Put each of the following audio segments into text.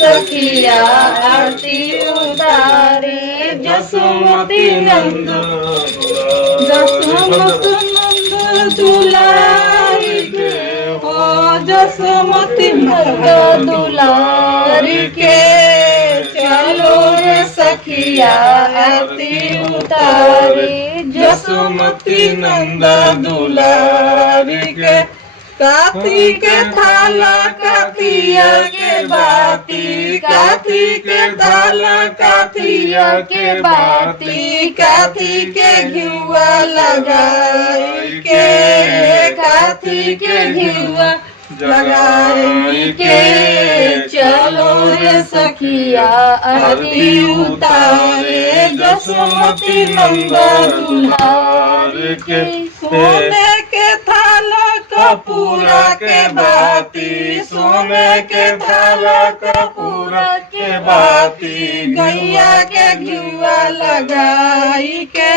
सखिया आरती उतारे जसोमती नंद दुलारी के हो जसोमती नंद दुलारी के चलो रे सखिया आरती उतारे जसोमती नंद दुलारी के कार्तिक थाला कातिया के बाती कार्तिक थाला कातिया के बाती कार्तिक के घिउआ लगाई के कार्तिक के घिउआ लगाई के चलो रे सखिया आरती उतारे जसोमती नंद दुलारी के सोने के थाला कपूरा के बाती सोने के थाला कपूरा के बाती गैया के घिउआ लगाई के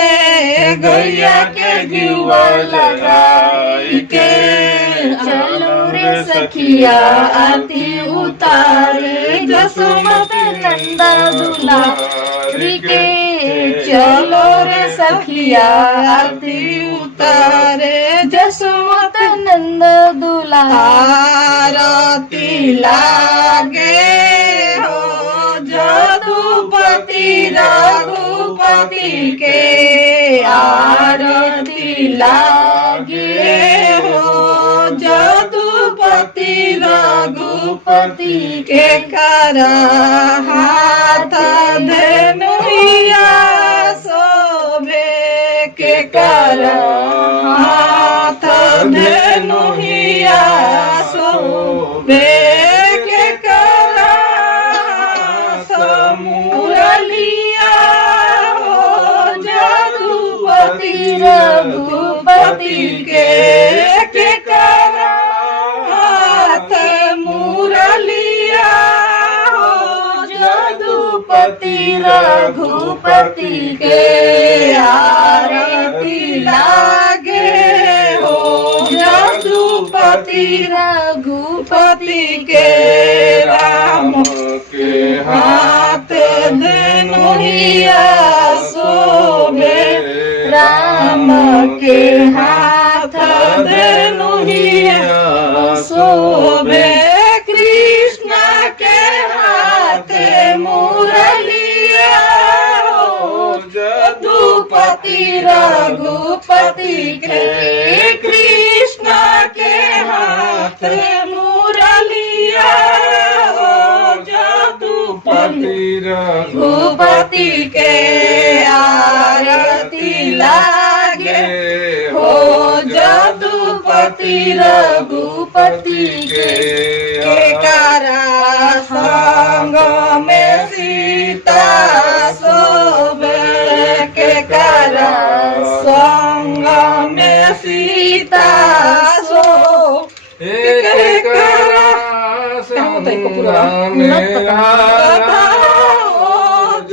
गैया के घिउआ लगाई के चलो रे सखिया आरती उतारे जसोमती नंद दुलारी के चलो रे सखिया आरती उतारे जसोमती नंद दुलारी लागे हो जदुपति रघुपति के आरती लागे हो जदुपति रघुपति के करा हाथ धनुया शोभे के करा हाथ धनुया शोभे के करा मुरलिया हो जदुपति रघुपति के करा हाथ मुरलिया हो जदुपति रघुपति के आरती लागे हो जदुपति रघुपति के राम के हाथ धनुया शोभे राम के हाथ धनुया शोभे कृष्ण के हाथ मुरलिया हो जदुपति रघुपति के कृष्ण के हाथ मुरलिया हो जदुपति रघुपति के आरती लागे हो जदुपति रघुपति के कारा संग में सीता शोभे के कारा संग में सीता शोभे के कारा संग में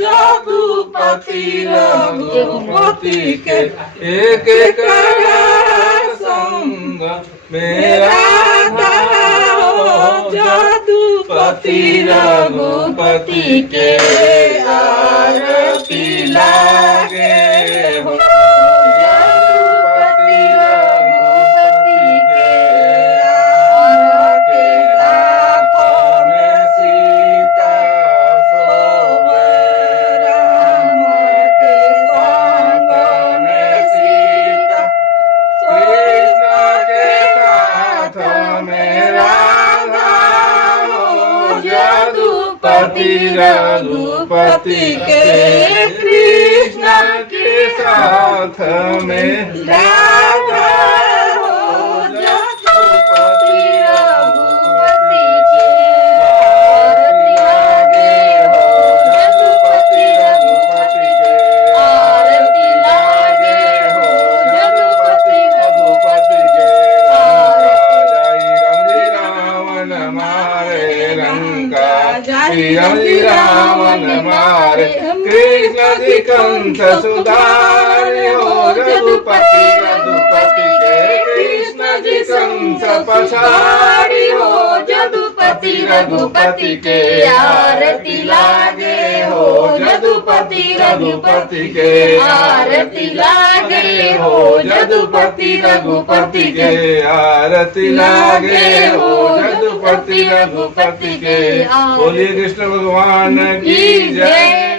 जदुपति रघुपति के एक संग मेरा जदुपति रघुपति के आरती लागे हो जदुपति रघुपति के आरती लाखों में सीता शोभे राम के संग में सीता कृष्ण के साथ में राधा हो जदुपति रघुपति के कृष्ण के साथ में राधा हो जदुपति रघुपति के आरती लागे हो जदुपति रघुपति के आरती लागे हो जदुपति रघुपति के जय रावण मारे लंका जय रावण मारे कृष्ण जी कंठ सुधारे हो रघुपति रघुपति के कृष्ण जी कंठ पछाड़ी हो जदुपति जदुपति रघुपति के आरती लागे हो जदुपति रघुपति के आरती लागे हो जदुपति रघुपति के आरती लागे हो जदुपति रघुपति के। बोलिए कृष्ण भगवान की जय।